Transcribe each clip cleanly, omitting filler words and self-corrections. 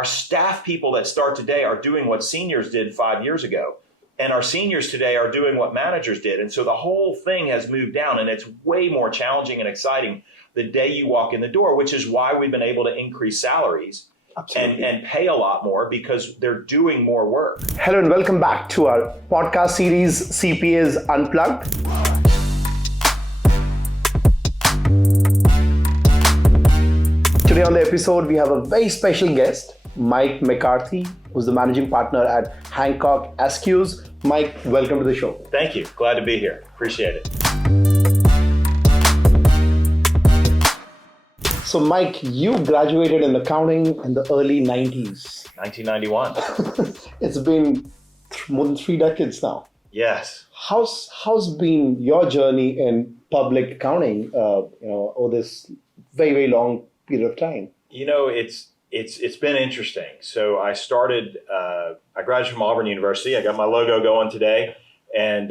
our staff people that start today are doing what seniors did 5 years ago. And our seniors today are doing what managers did. And so the whole thing has moved down, and it's way more challenging and exciting the day you walk in the door, which is why we've been able to increase salaries and pay a lot more, because they're doing more work. Hello and welcome back to our podcast series, CPAs Unplugged. Today on the episode, we have a very special guest, Mike McCarthy, who's the managing partner at Hancock Askew. Mike, welcome to the show. Thank you. Glad to be here. Appreciate it. So Mike, you graduated in accounting in the early 90s. 1991. It's been more than 3 decades now. Yes. How's been your journey in public accounting, over this very, very long period of time? You know, it's been interesting. So I started, I graduated from Auburn University. I got my logo going today, and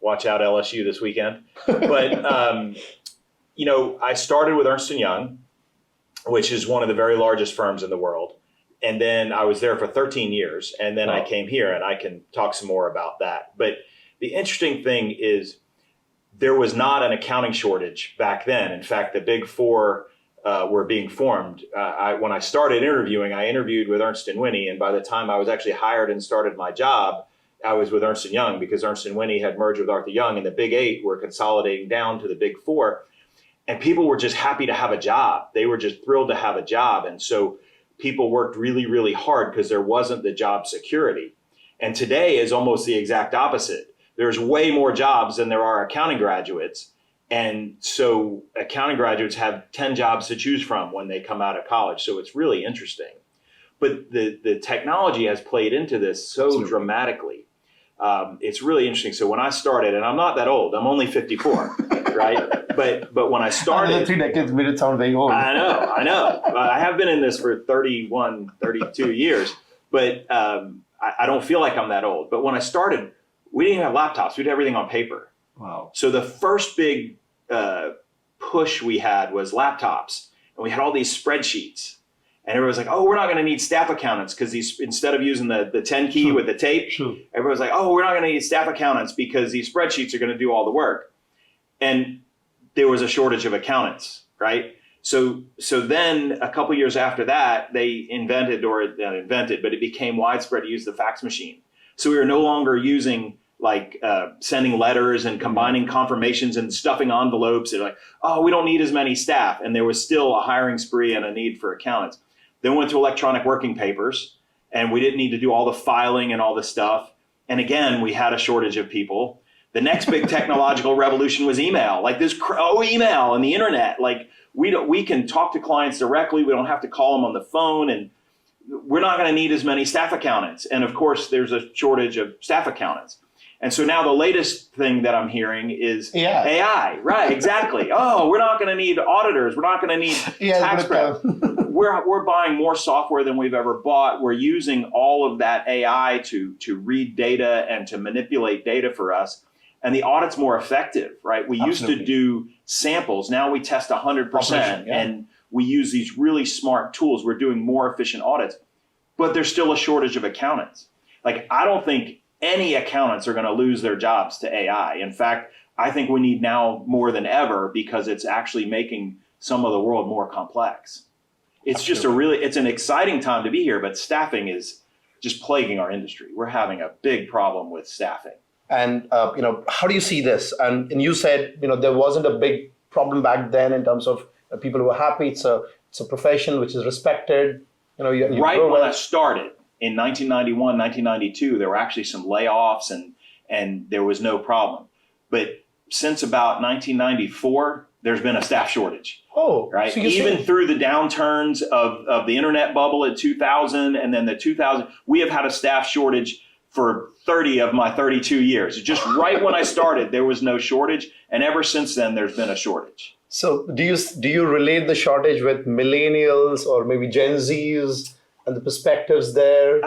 watch out LSU this weekend. But, I started with Ernst & Young, which is one of the very largest firms in the world. And then I was there for 13 years. And then I came here, and I can talk some more about that. But the interesting thing is there was not an accounting shortage back then. In fact, the Big Four were being formed. When I started interviewing, I interviewed with Ernst & Whinney, and by the time I was actually hired and started my job, I was with Ernst & Young, because Ernst & Whinney had merged with Arthur Young, and the Big Eight were consolidating down to the Big Four, and people were just happy to have a job. They were just thrilled to have a job, and so people worked really, really hard because there wasn't the job security. And today is almost the exact opposite. There's way more jobs than there are accounting graduates. And so accounting graduates have 10 jobs to choose from when they come out of college. So it's really interesting. But the technology has played into this so dramatically. It's really interesting. So when I started, and I'm not that old, I'm only 54, right? But when I started... 3 decades made it sound very old. I know. I have been in this for 31, 32 years, but I don't feel like I'm that old. But when I started, we didn't have laptops. We did everything on paper. Wow. So the first big push we had was laptops, and we had all these spreadsheets, and everybody was like, oh, we're not going to need staff accountants, because these, instead of using the 10 key with the tape, everybody was like, oh, we're not going to need staff accountants because these spreadsheets are going to do all the work. And there was a shortage of accountants, right? So then a couple years after that, they but it became widespread to use the fax machine. So we were no longer using sending letters and combining confirmations and stuffing envelopes. They're like, oh, we don't need as many staff. And there was still a hiring spree and a need for accountants. Then we went to electronic working papers, and we didn't need to do all the filing and all the stuff. And again, we had a shortage of people. The next big technological revolution was email, email and the internet. We can talk to clients directly. We don't have to call them on the phone, and we're not going to need as many staff accountants. And of course, there's a shortage of staff accountants. And so now the latest thing that I'm hearing is AI. Right, exactly. Oh, we're not going to need auditors. We're not going to need tax prep. We're buying more software than we've ever bought. We're using all of that AI to read data and to manipulate data for us. And the audit's more effective, right? We used to do samples. Now we test 100%, and we use these really smart tools. We're doing more efficient audits, but there's still a shortage of accountants. I don't think any accountants are going to lose their jobs to AI. In fact, I think we need now more than ever, because it's actually making some of the world more complex. It's just it's an exciting time to be here, but staffing is just plaguing our industry. We're having a big problem with staffing. And, how do you see this? And you said, there wasn't a big problem back then in terms of people who were happy. It's a profession which is respected. Right when I started in 1991, 1992, there were actually some layoffs and there was no problem. But since about 1994, there's been a staff shortage. Oh, right. So even through the downturns of the internet bubble in 2000 and then the 2000, we have had a staff shortage for 30 of my 32 years. Just right when I started, there was no shortage. And ever since then, there's been a shortage. So do you relate the shortage with millennials or maybe Gen Zs and the perspectives there?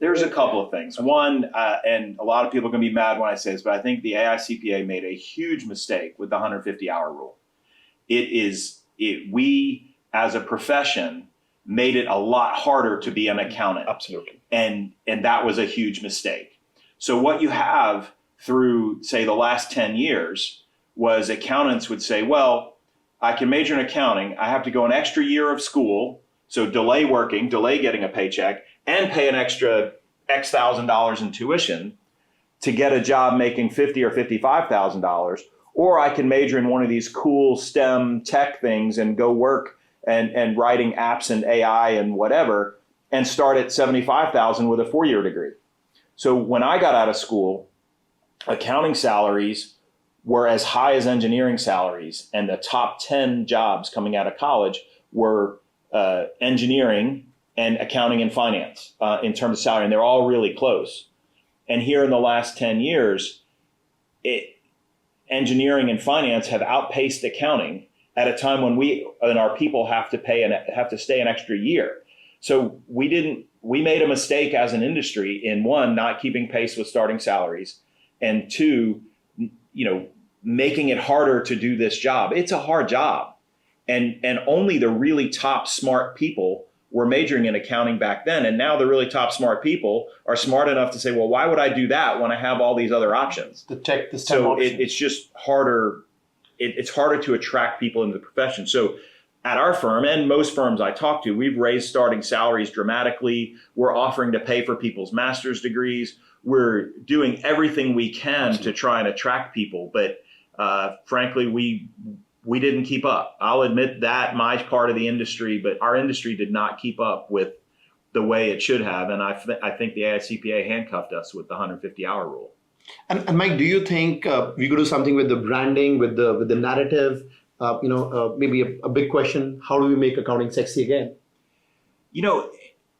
There's a couple of things. One, and a lot of people are going to be mad when I say this, but I think the AICPA made a huge mistake with the 150-hour rule. We, as a profession, made it a lot harder to be an accountant. Absolutely. And that was a huge mistake. So what you have through, say, the last 10 years was accountants would say, well, I can major in accounting. I have to go an extra year of school. So delay working, delay getting a paycheck, and pay an extra X $1,000 in tuition to get a job making $50,000 or $55,000. Or I can major in one of these cool STEM tech things and go work and writing apps and AI and whatever, and start at $75,000 with a 4-year degree. So when I got out of school, accounting salaries were as high as engineering salaries, and the top 10 jobs coming out of college were engineering and accounting and finance in terms of salary, and they're all really close. And here in the last 10 years, engineering and finance have outpaced accounting at a time when we and our people have to stay an extra year. So we made a mistake as an industry in, one, not keeping pace with starting salaries, and two, making it harder to do this job. It's a hard job. And only the really top smart people were majoring in accounting back then. And now the really top smart people are smart enough to say, well, why would I do that when I have all these other options? The STEM so options. It's just harder. It's harder to attract people into the profession. So at our firm and most firms I talk to, we've raised starting salaries dramatically. We're offering to pay for people's master's degrees. We're doing everything we can to try and attract people. But frankly, we didn't keep up. I'll admit that, my part of the industry, but our industry did not keep up with the way it should have. And I think the AICPA handcuffed us with the 150-hour rule. And Mike, do you think we could do something with the branding, with the narrative? Maybe a big question: how do we make accounting sexy again?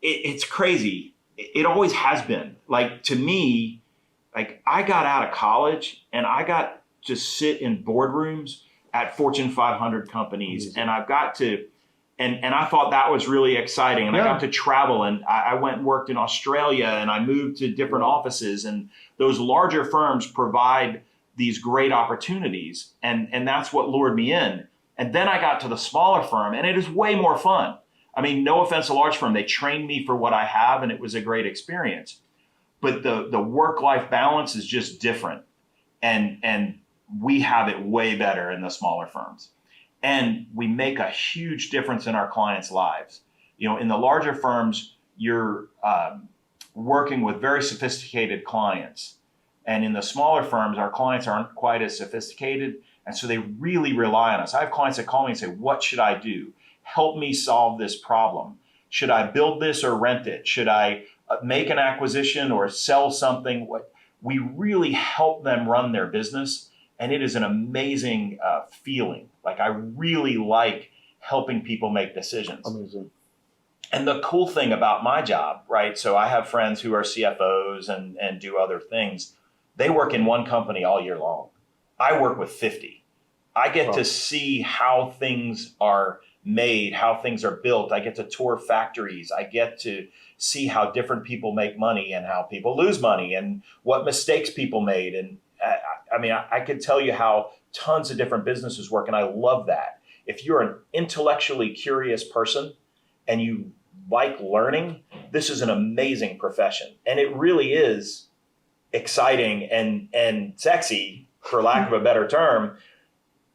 It's crazy. It always has been. Like, to me, like, I got out of college and I got to sit in boardrooms at Fortune 500 companies, and I've got to. And I thought that was really exciting. And I got to travel, and I went and worked in Australia, and I moved to different offices. And those larger firms provide these great opportunities. And that's what lured me in. And then I got to the smaller firm, and it is way more fun. I mean, no offense to large firm, they trained me for what I have, and it was a great experience. But the work-life balance is just different. And we have it way better in the smaller firms. And we make a huge difference in our clients' lives. In the larger firms, you're working with very sophisticated clients. And in the smaller firms, our clients aren't quite as sophisticated. And so they really rely on us. I have clients that call me and say, what should I do? Help me solve this problem. Should I build this or rent it? Should I make an acquisition or sell something? We really help them run their business. And it is an amazing feeling. Like, I really like helping people make decisions. Amazing. And the cool thing about my job, right? So I have friends who are CFOs and do other things. They work in one company all year long. I work with 50. I get to see how things are made, how things are built. I get to tour factories. I get to see how different people make money and how people lose money and what mistakes people made. And I could tell you how tons of different businesses work, and I love that. If you're an intellectually curious person and you like learning, this is an amazing profession. And it really is exciting and sexy, for lack of a better term,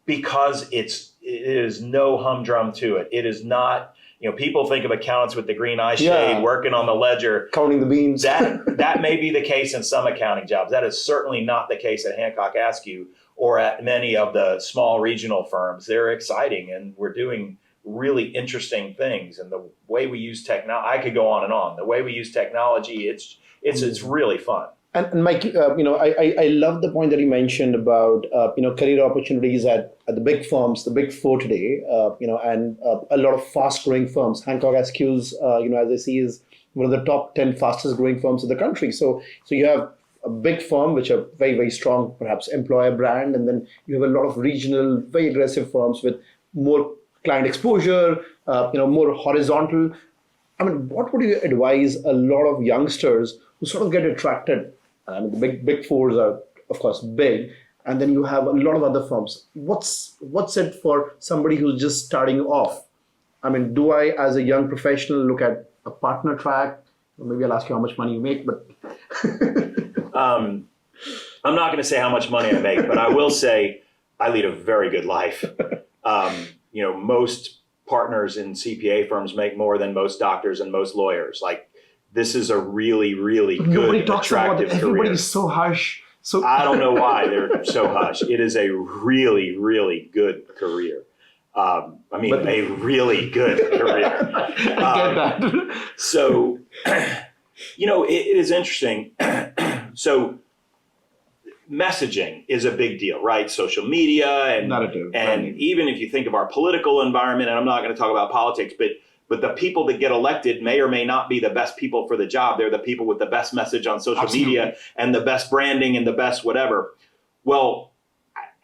because it is no humdrum to it. It is not, people think of accountants with the green eye shade, working on the ledger. Counting the beans. That may be the case in some accounting jobs. That is certainly not the case at Hancock Askew or at many of the small regional firms. They're exciting, and we're doing really interesting things. And the way we use technology, I could go on and on. The way we use technology, it's really fun. And Mike, I love the point that you mentioned about career opportunities at the big firms, the big four today, and a lot of fast-growing firms. Hancock Askew's, as I see, is one of the top 10 fastest-growing firms in the country. So you have a big firm which are very, very strong, perhaps employer brand, and then you have a lot of regional, very aggressive firms with more client exposure, more horizontal. I mean, what would you advise a lot of youngsters who sort of get attracted? I mean, the big fours are, of course, big, and then you have a lot of other firms. What's it for somebody who's just starting off? I mean, do I, as a young professional, look at a partner track? Maybe I'll ask you how much money you make, but I'm not going to say how much money I make, but I will say I lead a very good life. Most partners in CPA firms make more than most doctors and most lawyers. Like, this is a really, really good, attractive career. Everybody's so harsh. So I don't know why they're so hush. It is a really, really good career. A really good career. I get that. So, it is interesting. So, messaging is a big deal, right? Social media and even if you think of our political environment, and I'm not going to talk about politics, but the people that get elected may or may not be the best people for the job. They're the people with the best message on social media and the best branding and the best whatever. Well,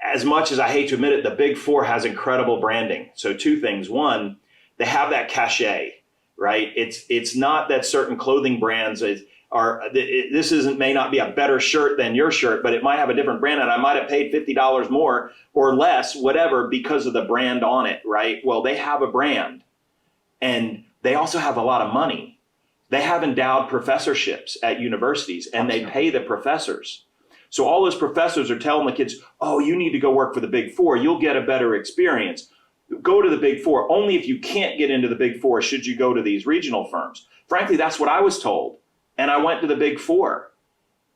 as much as I hate to admit it, the Big Four has incredible branding. So two things. One, they have that cachet, right? It's not that certain clothing brands may not be a better shirt than your shirt, but it might have a different brand, and I might have paid $50 more or less, whatever, because of the brand on it, right? Well, they have a brand, and they also have a lot of money. They have endowed professorships at universities, and they pay the professors. So all those professors are telling the kids, oh, you need to go work for the Big Four. You'll get a better experience. Go to the Big Four. Only if you can't get into the Big Four should you go to these regional firms. Frankly, that's what I was told. And I went to the Big Four.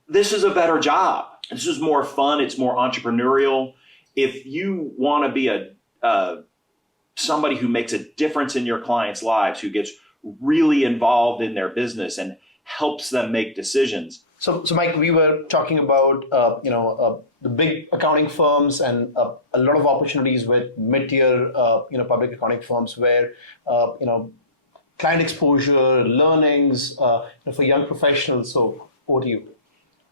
This is a better job. This is more fun. It's more entrepreneurial. If you want to be somebody who makes a difference in your clients' lives, who gets really involved in their business and helps them make decisions. So Mike, we were talking about the big accounting firms and a lot of opportunities with mid-tier public accounting firms where client exposure, learnings for young professionals. So over to you.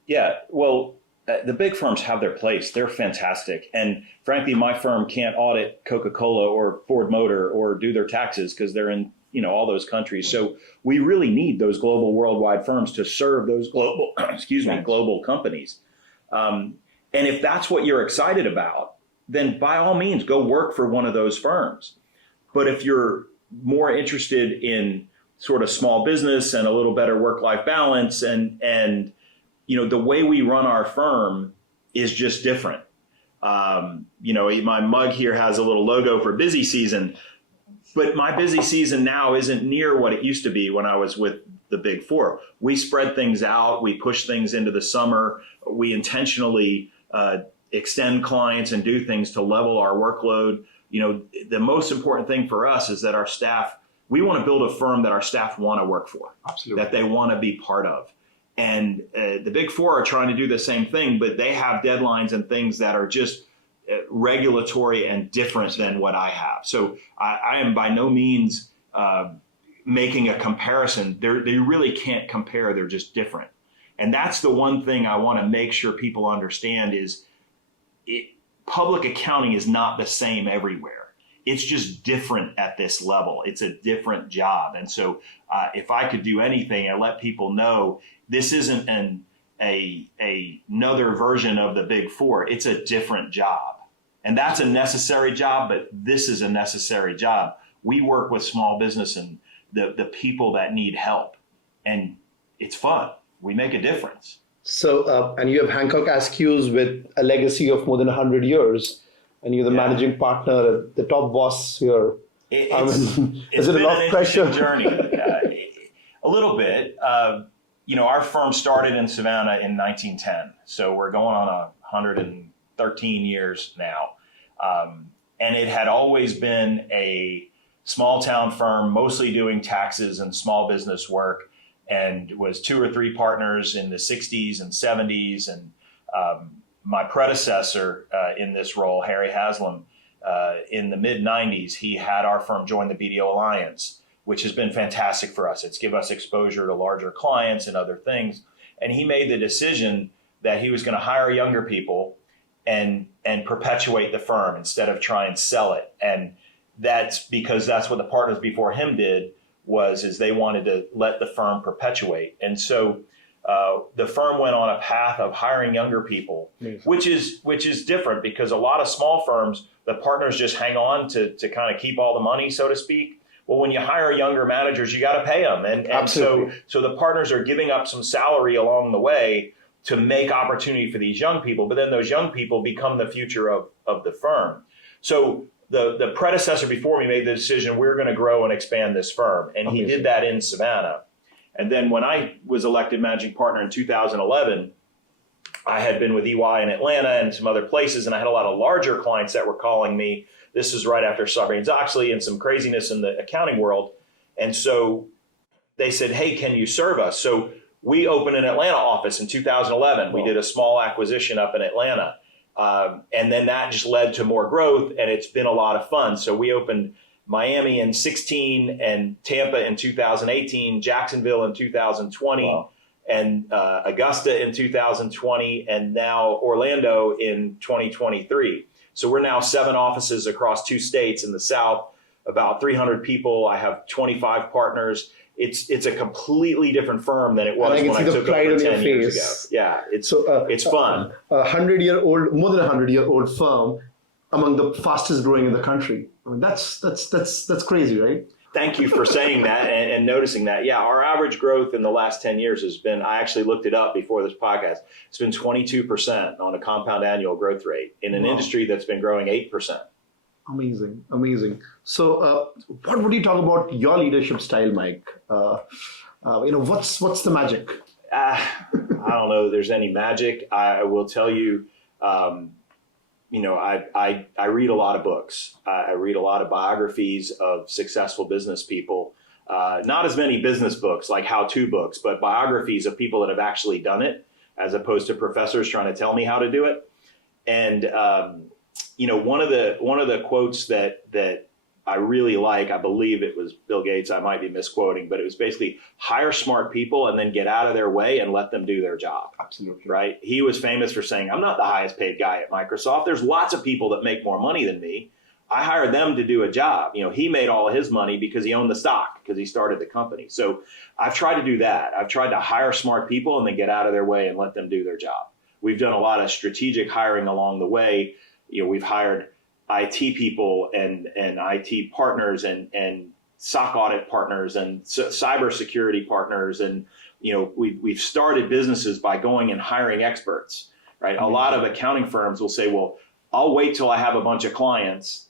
Yeah, well, the big firms have their place. They're fantastic. And frankly, my firm can't audit Coca-Cola or Ford Motor or do their taxes because they're in all those countries. So we really need those global worldwide firms to serve those global, global companies. And if that's what you're excited about, then by all means, go work for one of those firms. But if you're more interested in sort of small business and a little better work-life balance and the way we run our firm is just different. My mug here has a little logo for busy season, but my busy season now isn't near what it used to be when I was with the Big Four. We spread things out. We push things into the summer. We intentionally extend clients and do things to level our workload. The most important thing for us is that our staff, we want to build a firm that our staff want to work for. Absolutely. That they want to be part of. And the Big Four are trying to do the same thing, but they have deadlines and things that are just regulatory and different than what I have. So I am by no means making a comparison. They really can't compare. They're just different. And that's the one thing I want to make sure people understand is public accounting is not the same everywhere. It's just different at this level. It's a different job. And so if I could do anything and let people know this isn't another version of the Big Four, it's a different job. And that's a necessary job, but this is a necessary job. We work with small business and the people that need help. And it's fun. We make a difference. So, and you have Hancock Askew with a legacy of more than 100 years, and you're the managing partner, the top boss here. Is it a lot of pressure? Journey. A little bit. Our firm started in Savannah in 1910, so we're going on 113 years now. And it had always been a small town firm, mostly doing taxes and small business work, and was 2 or 3 partners in the 60s and 70s. And my predecessor in this role, Harry Haslam, in the mid 90s, he had our firm join the BDO Alliance, which has been fantastic for us. It's given us exposure to larger clients and other things. And he made the decision that he was going to hire younger people and perpetuate the firm instead of try and sell it. And that's because that's what the partners before him did, is they wanted to let the firm perpetuate. And so the firm went on a path of hiring younger people, which is different because a lot of small firms, the partners just hang on to kind of keep all the money, so to speak. Well, when you hire younger managers, you got to pay them. And so the partners are giving up some salary along the way to make opportunity for these young people. But then those young people become the future of the firm. So the predecessor before me made the decision, we're going to grow and expand this firm. And he did that in Savannah. And then when I was elected managing partner in 2011, I had been with EY in Atlanta and some other places, and I had a lot of larger clients that were calling me. This is right after Sarbanes-Oxley and some craziness in the accounting world. And so they said, hey, can you serve us? So we opened an Atlanta office in 2011. We did a small acquisition up in Atlanta. And then that just led to more growth, and it's been a lot of fun. So we opened Miami in 2016 and Tampa in 2018, Jacksonville in 2020. Wow. And Augusta in 2020, and now Orlando in 2023. So we're now 7 offices across 2 states in the South, about 300 people. I have 25 partners. It's a completely different firm than it was when I took over 10 years ago. Yeah, it's fun. More than 100-year-old firm among the fastest growing in the country. I mean, that's crazy, right? Thank you for saying that and noticing that. Yeah, our average growth in the last 10 years has been, I actually looked it up before this podcast, it's been 22% on a compound annual growth rate in an industry that's been growing 8%. Amazing. So what would you talk about your leadership style, Mike? What's the magic? I don't know that there's any magic. I will tell you, I read a lot of books. I read a lot of biographies of successful business people. Not as many business books like how-to books, but biographies of people that have actually done it, as opposed to professors trying to tell me how to do it. And one of the quotes that I really like, I believe it was Bill Gates, I might be misquoting, but it was basically hire smart people and then get out of their way and let them do their job. Absolutely. Right? He was famous for saying, I'm not the highest paid guy at Microsoft. There's lots of people that make more money than me. I hired them to do a job. He made all of his money because he owned the stock, because he started the company. So I've tried to do that. I've tried to hire smart people and then get out of their way and let them do their job. We've done a lot of strategic hiring along the way. We've hired IT people and IT partners and SOC audit partners and cybersecurity partners. And, we've started businesses by going and hiring experts, right? Mm-hmm. A lot of accounting firms will say, well, I'll wait till I have a bunch of clients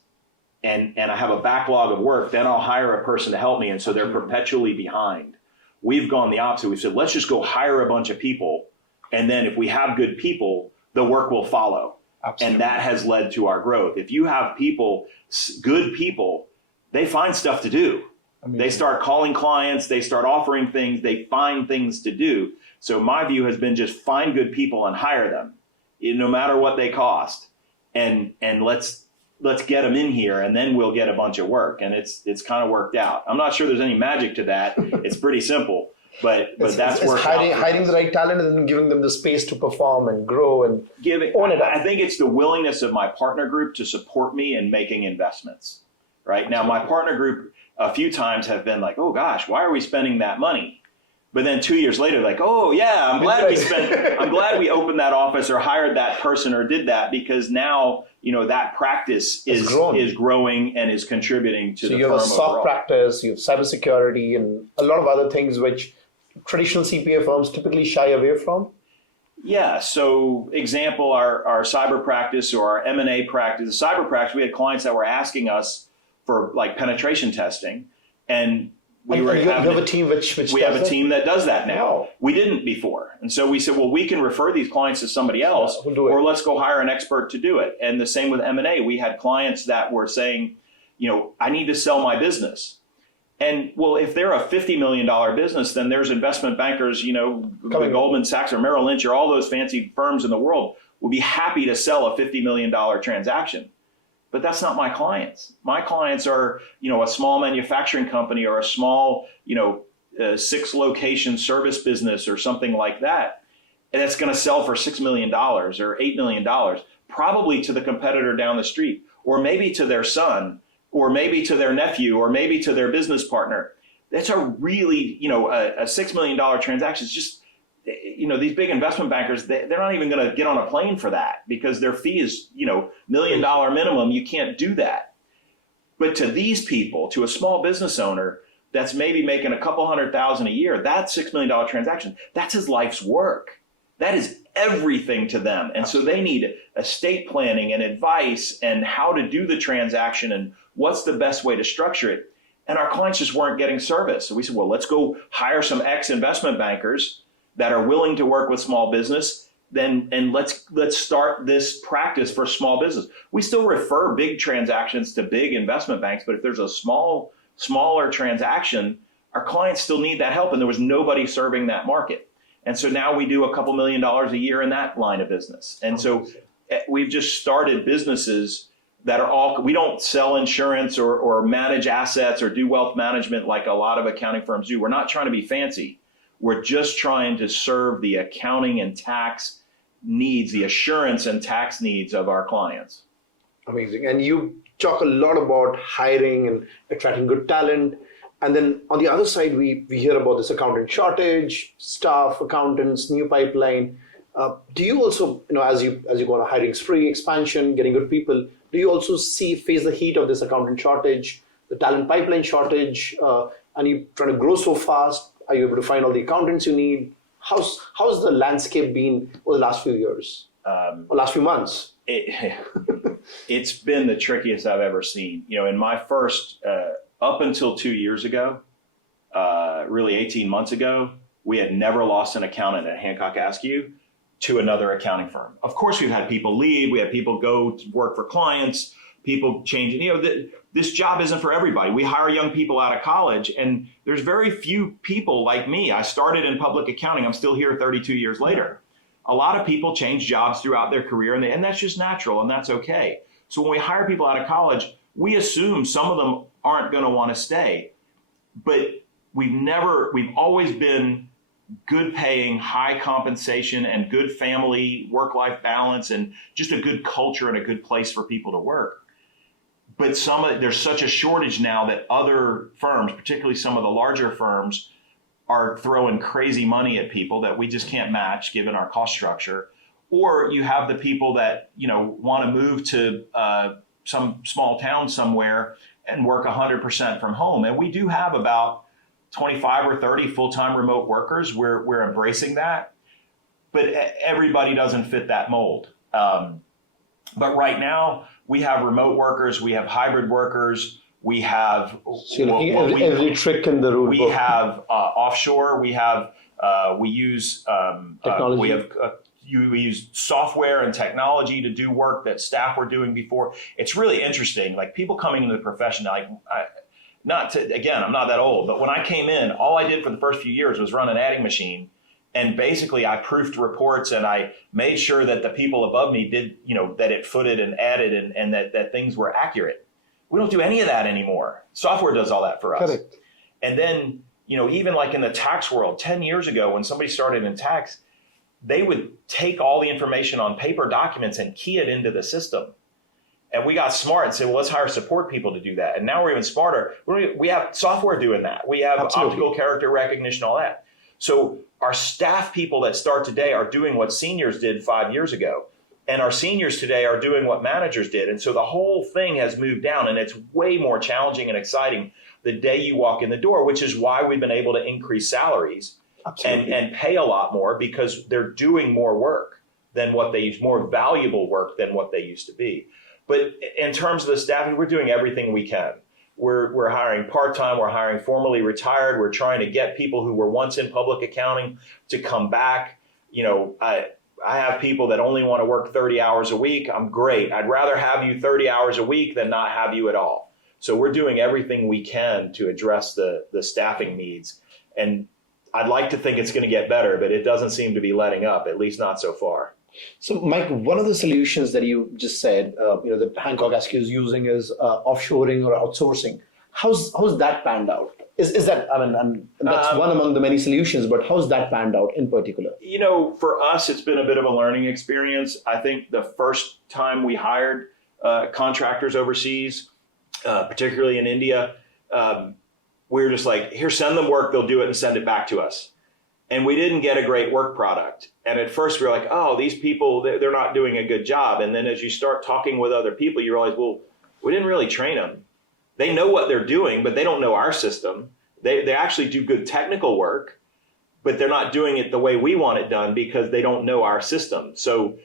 and I have a backlog of work, then I'll hire a person to help me. And so they're perpetually behind. We've gone the opposite. We've said, let's just go hire a bunch of people. And then if we have good people, the work will follow. Absolutely. And that has led to our growth. If you have people, good people, they find stuff to do. They start calling clients, they start offering things, they find things to do. So my view has been just find good people and hire them, no matter what they cost. And let's get them in here, and then we'll get a bunch of work. And it's kind of worked out. I'm not sure there's any magic to that. It's pretty simple. But that's worked out. Hiding the right talent and then giving them the space to perform and grow and own it up. I think it's the willingness of my partner group to support me in making investments. Right now, my partner group a few times have been like, "Oh gosh, why are we spending that money?" But then 2 years later, like, "Oh yeah, I'm glad we opened that office or hired that person or did that, because now that practice is growing and is contributing to the firm overall." So you have a SOC practice, you have cybersecurity, and a lot of other things which traditional CPA firms typically shy away from? Yeah. So example, our cyber practice or our M&A practice, the cyber practice, we had clients that were asking us for like penetration testing, and you have a team we have a team that does that now. Wow. We didn't before. And so we said, well, we can refer these clients to somebody else, or let's go hire an expert to do it. And the same with M&A. We had clients that were saying, I need to sell my business. And well, if they're a $50 million business, then there's investment bankers, the Goldman Sachs or Merrill Lynch or all those fancy firms in the world will be happy to sell a $50 million transaction. But that's not my clients. My clients are, a small manufacturing company or a small, 6-location service business or something like that. And it's going to sell for $6 million or $8 million, probably to the competitor down the street, or maybe to their son, or maybe to their nephew, or maybe to their business partner. That's a really, a $6 million transaction. It's just, these big investment bankers, they're not even going to get on a plane for that because their fee is, $1 million minimum. You can't do that. But to these people, to a small business owner that's maybe making a couple $100,000 a year, that $6 million transaction, that's his life's work. That is everything to them. And so they need estate planning and advice and how to do the transaction and what's the best way to structure it. And our clients just weren't getting service. So we said, well, let's go hire some ex-investment bankers that are willing to work with small business, and let's start this practice for small business. We still refer big transactions to big investment banks, but if there's a smaller transaction, our clients still need that help, and there was nobody serving that market. And so now we do a couple $1 million a year in that line of business. And so we've just started businesses that are all, we don't sell insurance or manage assets or do wealth management like a lot of accounting firms do. We're not trying to be fancy. We're just trying to serve the accounting and tax needs, the assurance and tax needs of our clients. Amazing. And you talk a lot about hiring and attracting good talent. And then on the other side, we hear about this accountant shortage, staff, accountants, new pipeline. Do you also, as you go on a hiring spree, expansion, getting good people, do you also face the heat of this accountant shortage, the talent pipeline shortage, and you trying to grow so fast? Are you able to find all the accountants you need? How's the landscape been over the last few years, or last few months? It's been the trickiest I've ever seen. In my first, up until 2 years ago, really 18 months ago, we had never lost an accountant at Hancock Askew to another accounting firm. Of course, we've had people leave. We had people go to work for clients, people changing. This job isn't for everybody. We hire young people out of college, and there's very few people like me. I started in public accounting. I'm still here 32 years later. A lot of people change jobs throughout their career, and that's just natural, and that's okay. So when we hire people out of college, we assume some of them aren't going to want to stay. But we've always been good paying, high compensation, and good family work-life balance, and just a good culture and a good place for people to work. But there's such a shortage now that other firms, particularly some of the larger firms, are throwing crazy money at people that we just can't match given our cost structure. Or you have the people that want to move to some small town somewhere and work 100% from home. And we do have about 25 or 30 full-time remote workers. We're embracing that, but everybody doesn't fit that mold. But right now we have remote workers, we have hybrid workers, we have every trick in the rule. We have offshore. We use technology. We use software and technology to do work that staff were doing before. It's really interesting. Like people coming into the profession, I'm not that old, but when I came in, all I did for the first few years was run an adding machine. And basically I proofed reports and I made sure that the people above me did, that it footed and added and that things were accurate. We don't do any of that anymore. Software does all that for us. Correct. And then, even like in the tax world, 10 years ago, when somebody started in tax, they would take all the information on paper documents and key it into the system. And we got smart and said, well, let's hire support people to do that. And now we're even smarter. We have software doing that. We have optical character recognition, all that. So our staff people that start today are doing what seniors did 5 years ago. And our seniors today are doing what managers did. And so the whole thing has moved down, and it's way more challenging and exciting the day you walk in the door, which is why we've been able to increase salaries and pay a lot more, because they're doing more work than what they used, more valuable work than what they used to be. But in terms of the staffing, we're doing everything we can. We're hiring part-time, we're hiring formerly retired, we're trying to get people who were once in public accounting to come back. I have people that only want to work 30 hours a week. I'm great. I'd rather have you 30 hours a week than not have you at all. So we're doing everything we can to address the staffing needs. And I'd like to think it's going to get better, but it doesn't seem to be letting up, at least not so far. So, Mike, one of the solutions that you just said, that Hancock Askew is using is offshoring or outsourcing. How's that panned out? Is that, and that's one among the many solutions, but how's that panned out in particular? For us, it's been a bit of a learning experience. I think the first time we hired contractors overseas, particularly in India, we were just like, here, send them work, they'll do it and send it back to us. And we didn't get a great work product. And at first we were like, oh, these people, they're not doing a good job. And then as you start talking with other people, you realize, well, we didn't really train them. they know what they're doing, but they don't know our system. They actually do good technical work, but they're not doing it the way we want it done because they don't know our system. So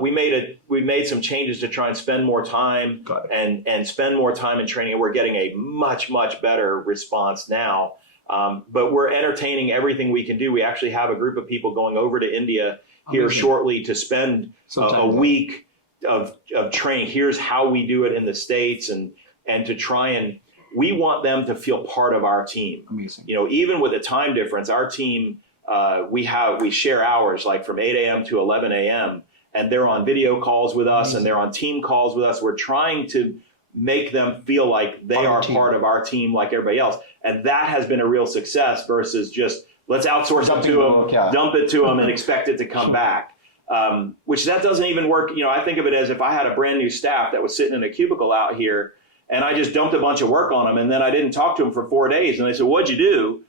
we made some changes to try and spend more time and spend more time in training. And we're getting a much, much better response now. But we're entertaining everything we can do. We actually have a group of people going over to India here shortly to spend a week of training. Here's how we do it in the States, and to try and, we want them to feel part of our team. Amazing. Even with the time difference, our team, we share hours, like from 8 a.m. to 11 a.m. and they're on video calls with us and they're on team calls with us. We're trying to make them feel like they are part of our team like everybody else. And that has been a real success versus just let's outsource it to them, dump it to them and expect it to come back. Which that doesn't even work. I think of it as if I had a brand new staff that was sitting in a cubicle out here and I just dumped a bunch of work on them and then I didn't talk to them for 4 days. And they said, what'd you do?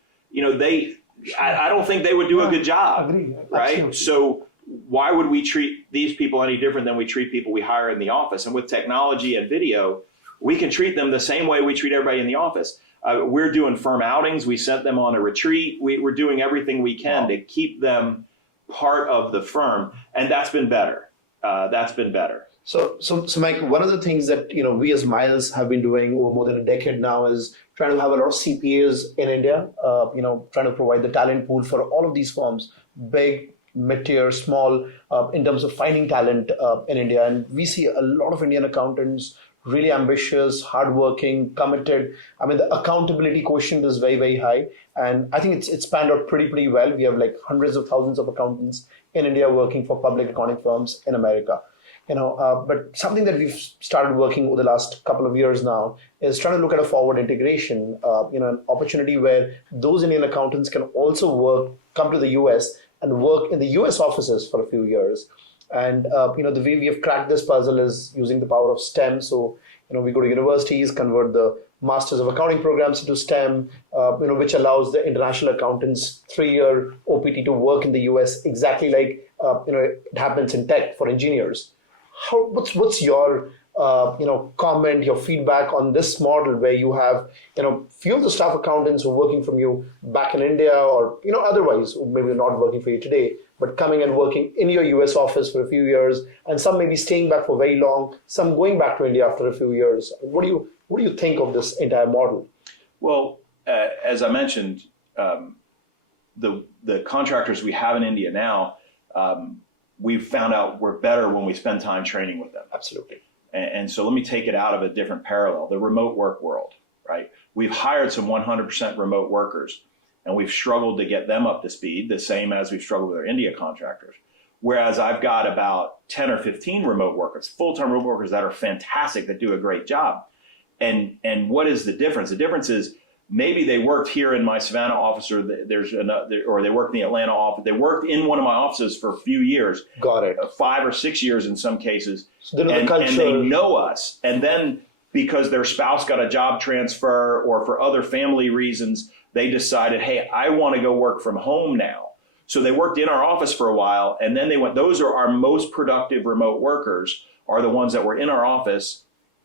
I don't think they would do a good job. Right? Absolutely. So why would we treat these people any different than we treat people we hire in the office? And with technology and video, we can treat them the same way we treat everybody in the office. We're doing firm outings. We sent them on a retreat. We're doing everything we can to keep them part of the firm. And that's been better. So Mike, one of the things that we as Miles have been doing over more than a decade now is trying to have a lot of CPAs in India. Trying to provide the talent pool for all of these firms, big, mid-tier, small, in terms of finding talent in India. And we see a lot of Indian accountants really ambitious, hardworking, committed. I mean, the accountability quotient is very, very high, and I think it's panned out pretty well. We have like hundreds of thousands of accountants in India working for public accounting firms in America. But something that we've started working over the last couple of years now is trying to look at a forward integration, an opportunity where those Indian accountants can also come to the US and work in the US offices for a few years. And, the way we have cracked this puzzle is using the power of STEM. So, we go to universities, convert the Masters of Accounting programs into STEM, which allows the international accountants 3-year OPT to work in the US exactly like, it happens in tech for engineers. What's your comment, your feedback on this model where you have few of the staff accountants who are working from you back in India or otherwise maybe not working for you today, but coming and working in your US office for a few years, and some maybe staying back for very long, some going back to India after a few years. What do you think of this entire model? Well, as I mentioned, the contractors we have in India now, we've found out we're better when we spend time training with them. Absolutely. And so let me take it out of a different parallel, the remote work world, right? We've hired some 100% remote workers, and we've struggled to get them up to speed, the same as we've struggled with our India contractors. Whereas I've got about 10 or 15 remote workers, full-time remote workers that are fantastic, that do a great job. And what is the difference? The difference is maybe they worked here in my Savannah office, or or they worked in the Atlanta office. They worked in one of my offices for a few years. Got it. 5 or 6 years in some cases. So and they know us. And then because their spouse got a job transfer or for other family reasons, they decided, hey, I want to go work from home now. So they worked in our office for a while, and then they went, those are our most productive remote workers, are the ones that were in our office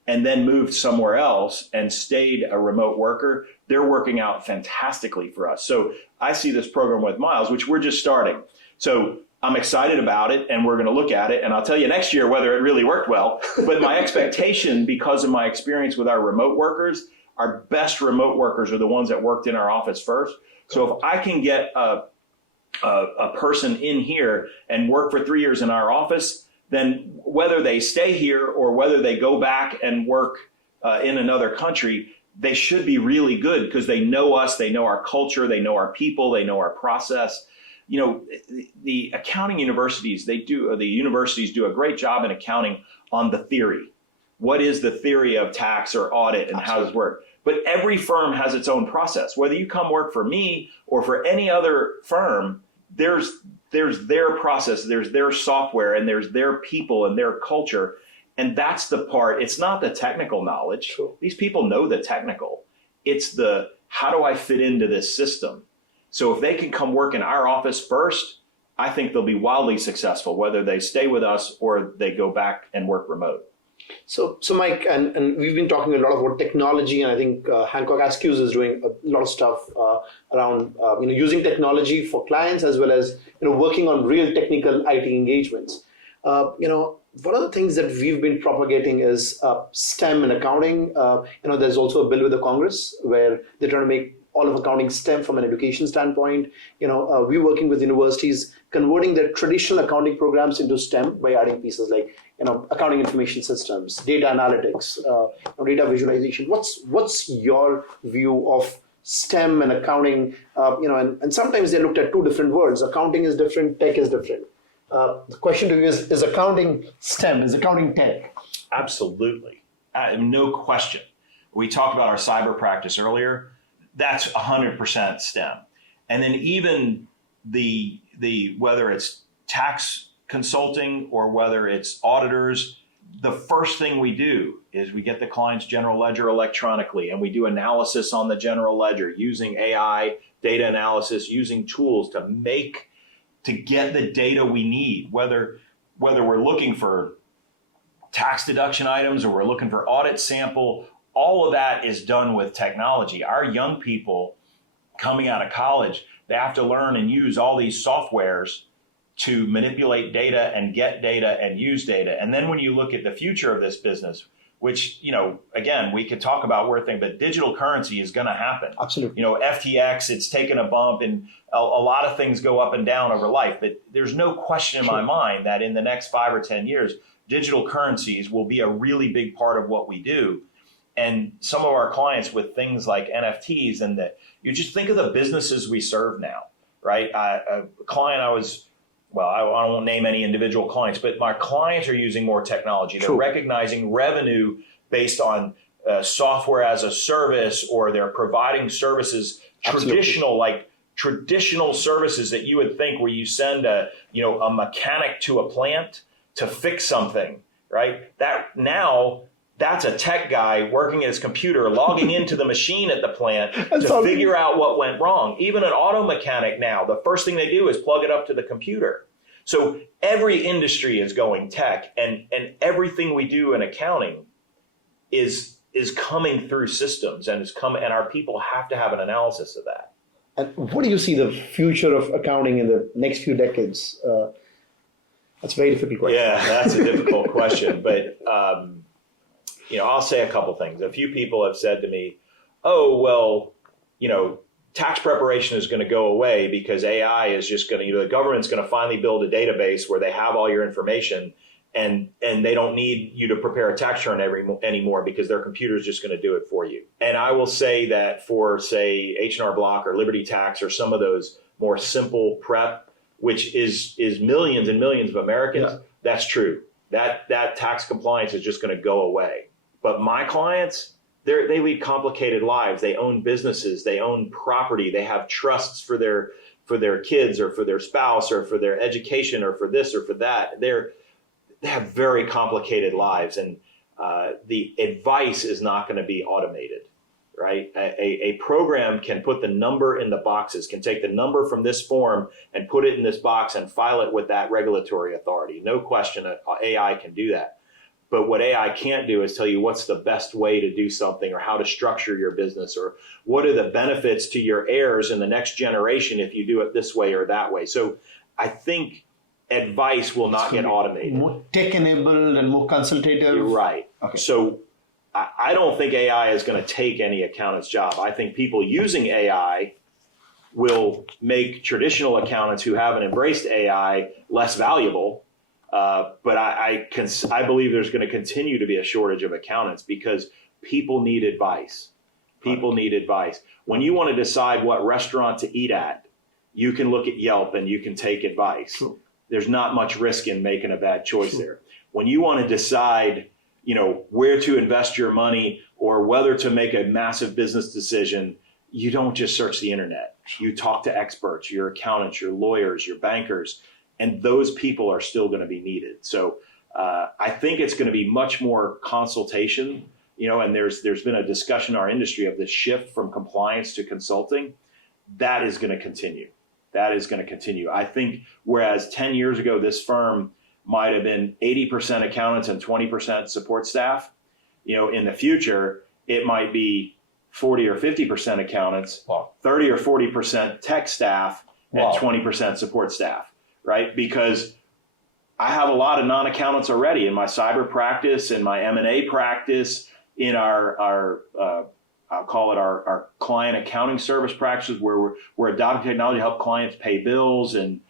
and then moved somewhere else and stayed a remote worker. They're working out fantastically for us. So I see this program with Miles, which we're just starting. So I'm excited about it, and we're going to look at it, and I'll tell you next year whether it really worked well. But my expectation, because of my experience with our remote workers, our best remote workers are the ones that worked in our office first. So if I can get a person in here and work for 3 years in our office, then whether they stay here or whether they go back and work in another country, they should be really good because they know us, they know our culture, they know our people, they know our process. The accounting universities, the universities do a great job in accounting on the theory. What is the theory of tax or audit and how does it work? But every firm has its own process. Whether you come work for me or for any other firm, there's their process, there's their software, and there's their people and their culture. And that's the part. It's not the technical knowledge. Sure. These people know the technical. It's the how do I fit into this system? So if they can come work in our office first, I think they'll be wildly successful, whether they stay with us or they go back and work remote. So Mike, and we've been talking a lot about technology, and I think Hancock Askew is doing a lot of stuff around using technology for clients as well as working on real technical IT engagements. One of the things that we've been propagating is STEM in accounting. There's also a bill with the Congress where they're trying to make all of accounting STEM from an education standpoint. We're working with universities converting their traditional accounting programs into STEM by adding pieces like accounting information systems, data analytics, data visualization. What's your view of STEM and accounting? And sometimes they're looked at two different words. Accounting is different, tech is different. The question to you is accounting STEM, is accounting tech? Absolutely. No question. We talked about our cyber practice earlier. That's 100% STEM. And then even the whether it's tax consulting or whether it's auditors, the first thing we do is we get the client's general ledger electronically and we do analysis on the general ledger using AI, data analysis, using tools to get the data we need, whether we're looking for tax deduction items or we're looking for audit sample. All of that is done with technology. Our young people coming out of college, they have to learn and use all these softwares to manipulate data and get data and use data. And then when you look at the future of this business, which, again, we could talk about where things, but digital currency is going to happen. Absolutely. FTX, it's taken a bump and a lot of things go up and down over life. But there's no question in my mind that in the next 5 or 10 years, digital currencies will be a really big part of what we do. And some of our clients with things like NFTs you just think of the businesses we serve now, right? A client I won't name any individual clients, but my clients are using more technology. They're recognizing revenue based on software as a service, or they're providing services, traditional services that you would think where you send a mechanic to a plant to fix something, right? That's a tech guy working at his computer, logging into the machine at the plant to figure out what went wrong. Even an auto mechanic now, the first thing they do is plug it up to the computer. So every industry is going tech, and everything we do in accounting is coming through systems and our people have to have an analysis of that. And what do you see the future of accounting in the next few decades? That's a very difficult question. Yeah, that's a difficult question, but I'll say a couple things. A few people have said to me, tax preparation is going to go away because AI is just going to, the government's going to finally build a database where they have all your information and they don't need you to prepare a tax return anymore because their computer is just going to do it for you. And I will say that for, say, H&R Block or Liberty Tax or some of those more simple prep, which is millions and millions of Americans, that's true. That tax compliance is just going to go away. But my clients, they lead complicated lives. They own businesses. They own property. They have trusts for their kids or for their spouse or for their education or for this or for that. They have very complicated lives, and the advice is not going to be automated, right? A program can put the number in the boxes, can take the number from this form and put it in this box and file it with that regulatory authority. No question, AI can do that. But what AI can't do is tell you what's the best way to do something or how to structure your business or what are the benefits to your heirs in the next generation if you do it this way or that way. So I think advice will not get automated. More tech-enabled and more consultative. You're right. Okay. So I don't think AI is going to take any accountant's job. I think people using AI will make traditional accountants who haven't embraced AI less valuable. But I believe there's going to continue to be a shortage of accountants because people need advice. People need advice. When you want to decide what restaurant to eat at, you can look at Yelp and you can take advice. True. There's not much risk in making a bad choice there. When you want to decide, where to invest your money or whether to make a massive business decision, you don't just search the internet. You talk to experts, your accountants, your lawyers, your bankers. And those people are still going to be needed. So I think it's going to be much more consultation, and there's been a discussion in our industry of the shift from compliance to consulting. That is going to continue. I think whereas 10 years ago, this firm might have been 80% accountants and 20% support staff. In the future, it might be 40 or 50% accountants, 30 or 40% tech staff, and 20% support staff, right? Because I have a lot of non-accountants already in my cyber practice, in my M&A practice, in our I'll call it our client accounting service practices, where we're adopting technology to help clients pay bills and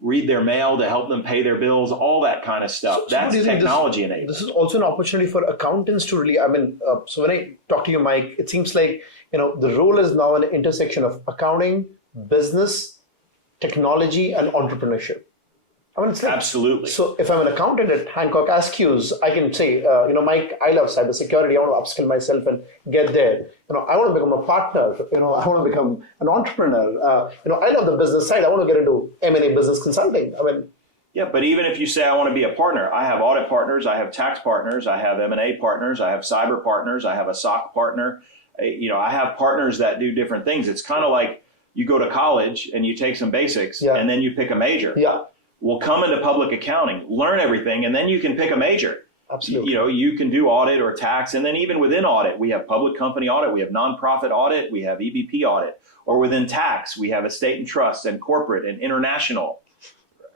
read their mail to help them pay their bills, all that kind of stuff. That's technology enabled. This is also an opportunity for accountants to really, so when I talk to you, Mike, it seems like, the role is now an intersection of accounting, business, technology, and entrepreneurship. It's like, absolutely. So if I'm an accountant at Hancock Askew's, I can say, Mike, I love cybersecurity. I want to upskill myself and get there. I want to become a partner. I want to become an entrepreneur. I love the business side. I want to get into M&A business consulting. Yeah, but even if you say I want to be a partner, I have audit partners, I have tax partners, I have M&A partners, I have cyber partners, I have a SOC partner. I have partners that do different things. It's kind of like you go to college and you take some basics and then you pick a major. Yeah. Will come into public accounting, learn everything, and then you can pick a major. Absolutely. You can do audit or tax, and then even within audit, we have public company audit, we have nonprofit audit, we have EBP audit, or within tax, we have estate and trust and corporate and international.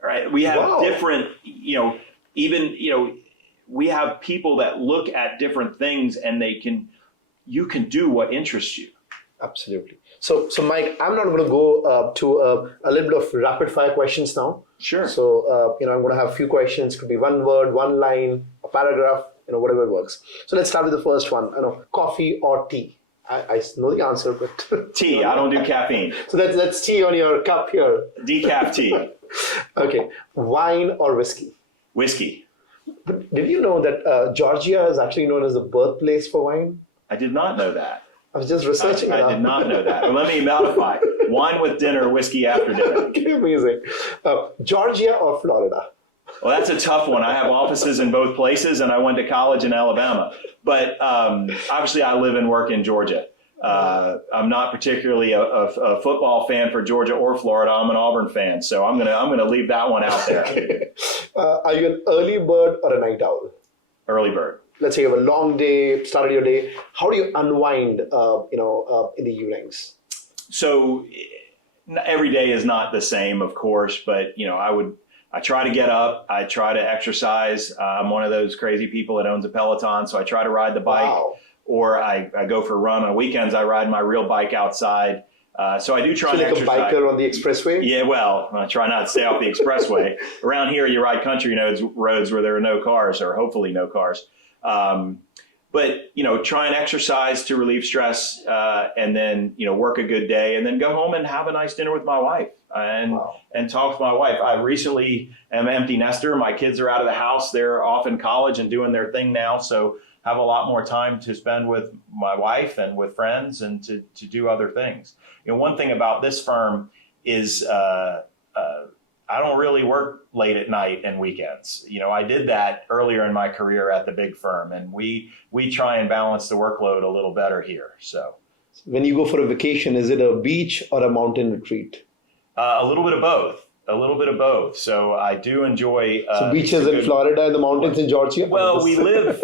Right? We have different, we have people that look at different things, and you can do what interests you. Absolutely. So Mike, I'm not going to go to a little bit of rapid fire questions now. Sure. So, I'm going to have a few questions. Could be one word, one line, a paragraph, whatever works. So let's start with the first one. Coffee or tea? I know the answer, but... Tea. I don't do caffeine. So that's tea on your cup here. Decaf tea. Okay. Wine or whiskey? Whiskey. But did you know that Georgia is actually known as the birthplace for wine? I did not know that. I was just researching it. I did not know that. Well, let me modify. Wine with dinner, whiskey after dinner. Okay, amazing. Georgia or Florida? Well, that's a tough one. I have offices in both places, and I went to college in Alabama. But obviously, I live and work in Georgia. I'm not particularly a football fan for Georgia or Florida. I'm an Auburn fan, so I'm gonna leave that one out there. Are you an early bird or a night owl? Early bird. Let's say you have a long day, started your day. How do you unwind, in the evenings? So every day is not the same, of course, but I try to get up. I try to exercise. I'm one of those crazy people that owns a Peloton, so I try to ride the bike, or I go for a run. On weekends, I ride my real bike outside. So I do try to exercise. Like a biker on the expressway? Yeah, well, I try not to stay off the expressway. Around here, you ride country roads where there are no cars, or hopefully no cars. But try and exercise to relieve stress, and then work a good day, and then go home and have a nice dinner with my wife and talk with my wife. I recently am an empty nester. My kids are out of the house. They're off in college and doing their thing now, so have a lot more time to spend with my wife and with friends and to do other things. One thing about this firm is I don't really work late at night and weekends. I did that earlier in my career at the big firm, and we try and balance the workload a little better here. So, when you go for a vacation, is it a beach or a mountain retreat? A little bit of both. A little bit of both. So I do enjoy. So beaches in Florida and the mountains in Georgia? Well, we live.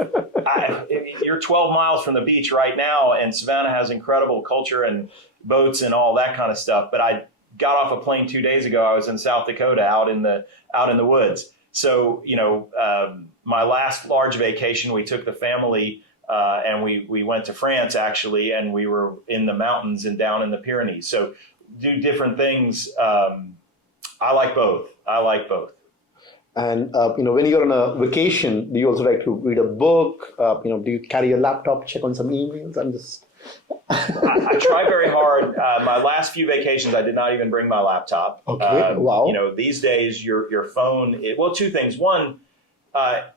You're 12 miles from the beach right now, and Savannah has incredible culture and boats and all that kind of stuff. But I got off a plane 2 days ago. I was in South Dakota, out in the woods. So my last large vacation, we took the family and we went to France actually, and we were in the mountains and down in the Pyrenees. So do different things. I like both. And when you're on a vacation, do you also like to read a book? Do you carry your laptop, check on some emails? I try very hard. My last few vacations, I did not even bring my laptop. Okay. Wow. These days, your phone. Two things. One,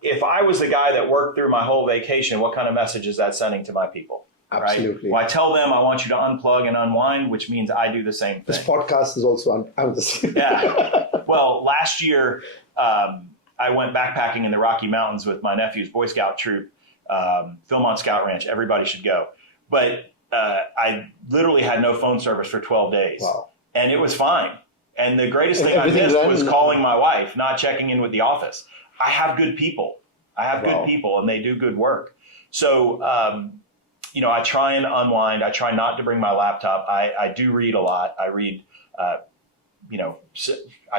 if I was the guy that worked through my whole vacation, what kind of message is that sending to my people? Absolutely. Right? Well, I tell them I want you to unplug and unwind, which means I do the same thing. This podcast is also Yeah. Well, last year, I went backpacking in the Rocky Mountains with my nephew's Boy Scout troop, Philmont Scout Ranch. Everybody should go. But I literally had no phone service for 12 days. Wow. And it was fine. And the greatest thing I missed was calling my wife, not checking in with the office. I have good people. Good people, and they do good work. So, I try and unwind. I try not to bring my laptop. I do read a lot. I read, I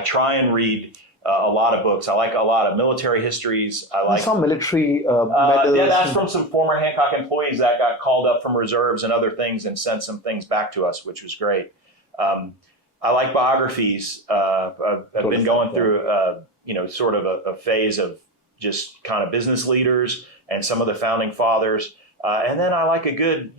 try and read a lot of books. I like a lot of military histories. I like some military medals. Yeah, that's from some former Hancock employees that got called up from reserves and other things and sent some things back to us, which was great. I like biographies. I've been going through, sort of a phase of just kind of business leaders and some of the founding fathers. And then I like a good,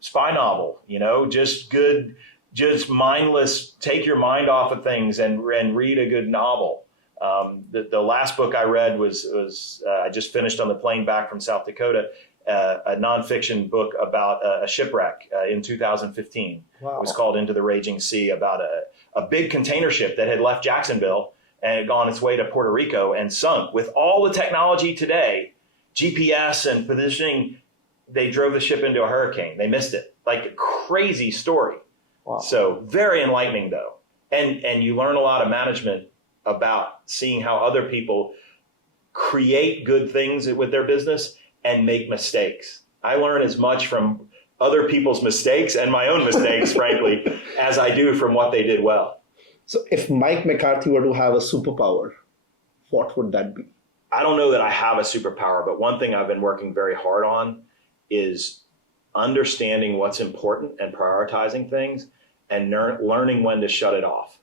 spy novel, just mindless, take your mind off of things and read a good novel. The last book I read was I just finished on the plane back from South Dakota, a nonfiction book about a shipwreck in 2015. Wow. It was called Into the Raging Sea, about a big container ship that had left Jacksonville and had gone its way to Puerto Rico and sunk. With all the technology today, GPS and positioning, they drove the ship into a hurricane. They missed it. Like a crazy story. Wow. So very enlightening though. And you learn a lot of management about seeing how other people create good things with their business and make mistakes. I learn as much from other people's mistakes and my own mistakes, frankly, as I do from what they did well. So if Mike McCarthy were to have a superpower, what would that be? I don't know that I have a superpower, but one thing I've been working very hard on is understanding what's important and prioritizing things and learning when to shut it off.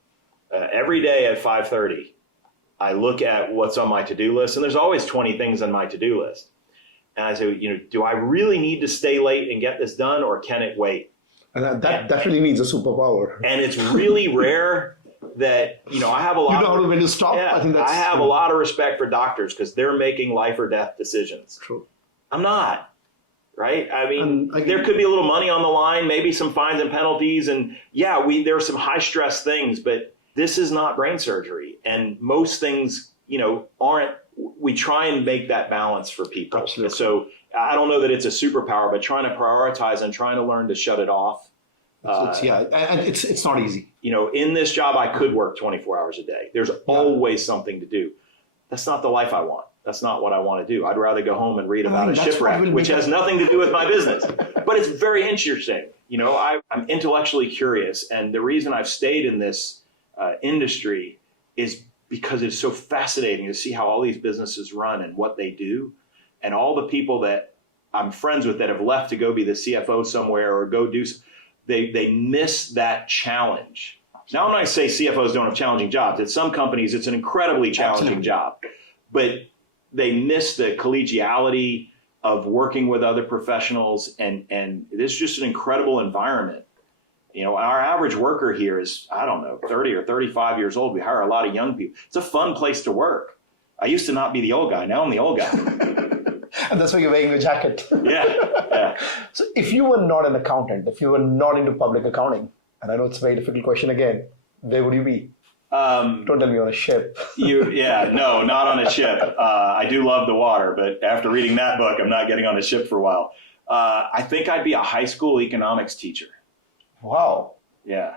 Every day at 5:30, I look at what's on my to-do list, and there's always 20 things on my to-do list. And I say, do I really need to stay late and get this done, or can it wait? And that really needs a superpower. And it's really rare that, I have a lot of... when to stop? Yeah, I have a lot of respect for doctors because they're making life or death decisions. True. I'm not. Right? I mean, there could be a little money on the line, maybe some fines and penalties. And there are some high stress things, but this is not brain surgery. And most things, aren't, we try and make that balance for people. Absolutely. So I don't know that it's a superpower, but trying to prioritize and trying to learn to shut it off. And it's not easy. In this job, I could work 24 hours a day. There's always something to do. That's not the life I want. That's not what I want to do. I'd rather go home and read about a shipwreck, which has nothing to do with my business. But it's very interesting. I'm intellectually curious. And the reason I've stayed in this industry is because it's so fascinating to see how all these businesses run and what they do. And all the people that I'm friends with that have left to go be the CFO somewhere or go do, they miss that challenge. Now, I'm not going to say CFOs don't have challenging jobs. At some companies, it's an incredibly challenging job. But they miss the collegiality of working with other professionals, and it's just an incredible environment. Our average worker here is, 30 or 35 years old. We hire a lot of young people. It's a fun place to work. I used to not be the old guy. Now I'm the old guy. And that's why you're wearing the jacket. Yeah. So if you were not an accountant, if you were not into public accounting, and I know it's a very difficult question again, where would you be? Don't tell me on a ship. No, not on a ship. I do love the water, but after reading that book, I'm not getting on a ship for a while. I think I'd be a high school economics teacher. Wow. Yeah.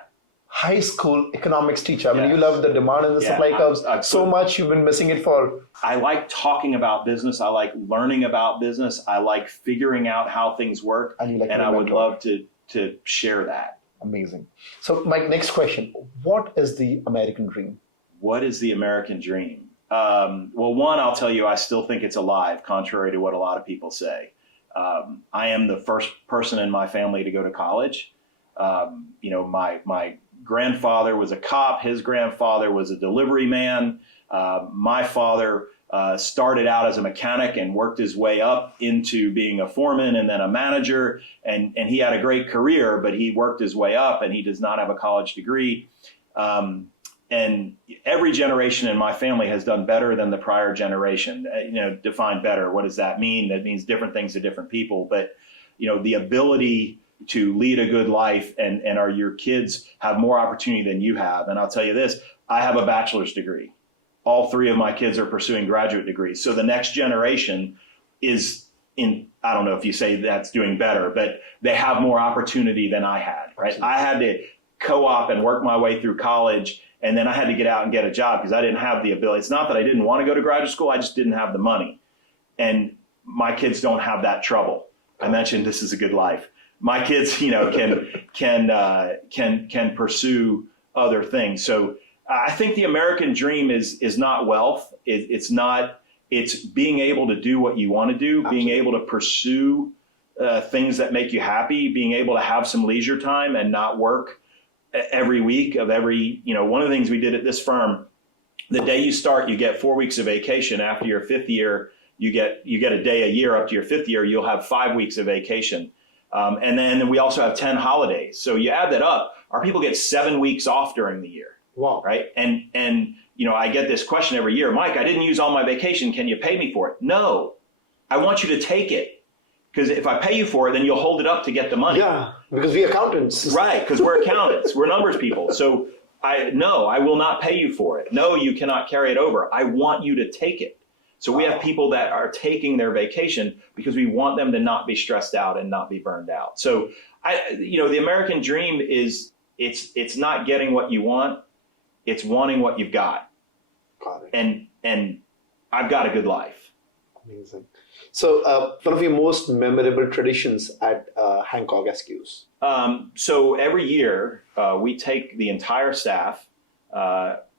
High school economics teacher. I mean, you love the demand and the supply curves so much. You've been missing it for... I like talking about business. I like learning about business. I like figuring out how things work. And I would love to share that. Amazing. So, Mike, next question. What is the American dream? What is the American dream? Well, one, I'll tell you, I still think it's alive, contrary to what a lot of people say. I am the first person in my family to go to college. My grandfather was a cop. His grandfather was a delivery man. My father started out as a mechanic and worked his way up into being a foreman and then a manager. And he had a great career, but he worked his way up and he does not have a college degree. And every generation in my family has done better than the prior generation. Define better. What does that mean? That means different things to different people. But, the ability to lead a good life and your kids have more opportunity than you have. And I'll tell you this, I have a bachelor's degree. All three of my kids are pursuing graduate degrees. So the next generation is I don't know if you say that's doing better, but they have more opportunity than I had, right? I had to co-op and work my way through college. And then I had to get out and get a job because I didn't have the ability. It's not that I didn't want to go to graduate school. I just didn't have the money. And my kids don't have that trouble. I mentioned this is a good life. My kids, can pursue other things. So I think the American dream is not wealth. It's being able to do what you want to do, Absolutely. Being able to pursue things that make you happy, being able to have some leisure time and not work every week of one of the things we did at this firm, the day you start, you get 4 weeks of vacation. After your fifth year, you get a day a year. Up to your fifth year, you'll have 5 weeks of vacation. And then we also have 10 holidays. So you add that up, our people get 7 weeks off during the year. Wow. Right. And I get this question every year, Mike, I didn't use all my vacation. Can you pay me for it? No, I want you to take it. Because if I pay you for it, then you'll hold it up to get the money. Yeah, because we're accountants. Right, because we're accountants. We're numbers people. So I will not pay you for it. No, you cannot carry it over. I want you to take it. So we have people that are taking their vacation because we want them to not be stressed out and not be burned out. So the American dream is it's not getting what you want, it's wanting what you've got. Got it. And I've got a good life. Amazing. So one of your most memorable traditions at Hancock Askew's? So every year we take the entire staff,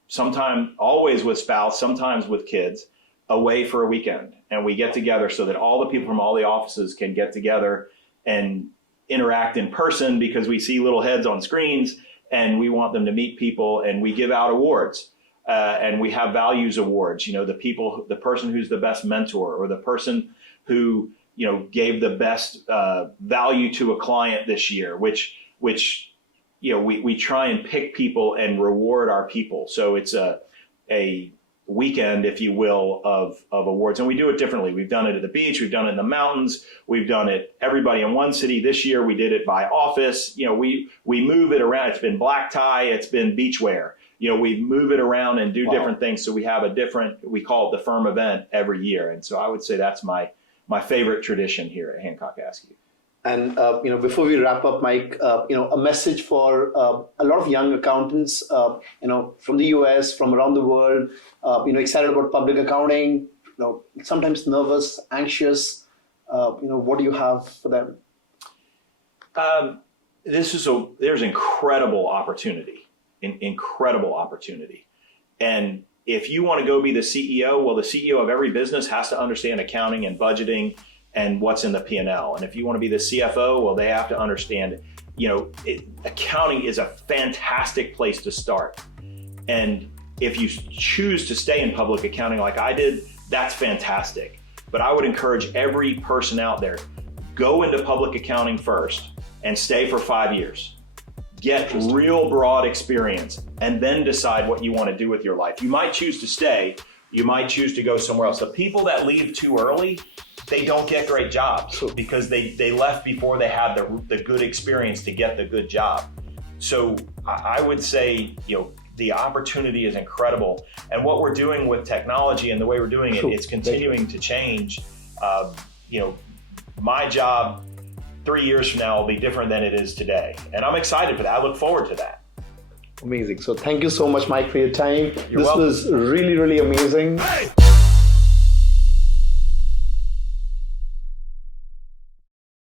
sometimes always with spouse, sometimes with kids, away for a weekend. And we get together so that all the people from all the offices can get together and interact in person because we see little heads on screens and we want them to meet people, and we give out awards. And we have values awards, the person who's the best mentor or the person who, gave the best value to a client this year, which we try and pick people and reward our people. So it's a weekend, if you will, of awards. And we do it differently. We've done it at the beach. We've done it in the mountains. We've done it everybody in one city. This year we did it by office. We move it around. It's been black tie. It's been beach wear. We move it around and do different things. So we have we call it the firm event every year. And so I would say that's my favorite tradition here at Hancock Askew. And, before we wrap up, Mike, a message for a lot of young accountants, from the US, from around the world, excited about public accounting, sometimes nervous, anxious. What do you have for them? There's incredible opportunity. Incredible opportunity. And if you want to go be the CEO, well, the CEO of every business has to understand accounting and budgeting and what's in the P&L. And if you want to be the CFO, well, they have to understand, accounting is a fantastic place to start. And if you choose to stay in public accounting like I did, that's fantastic. But I would encourage every person out there, go into public accounting first and stay for 5 years. Get real broad experience and then decide what you want to do with your life. You might choose to stay. You might choose to go somewhere else. The people that leave too early, they don't get great jobs because they left before they had the good experience to get the good job. So I would say, the opportunity is incredible. And what we're doing with technology and the way we're doing it, it's continuing to change. My job 3 years from now will be different than it is today. And I'm excited for that. I look forward to that. Amazing. So thank you so much, Mike, for your time. You're welcome. This was really, really amazing. Hey!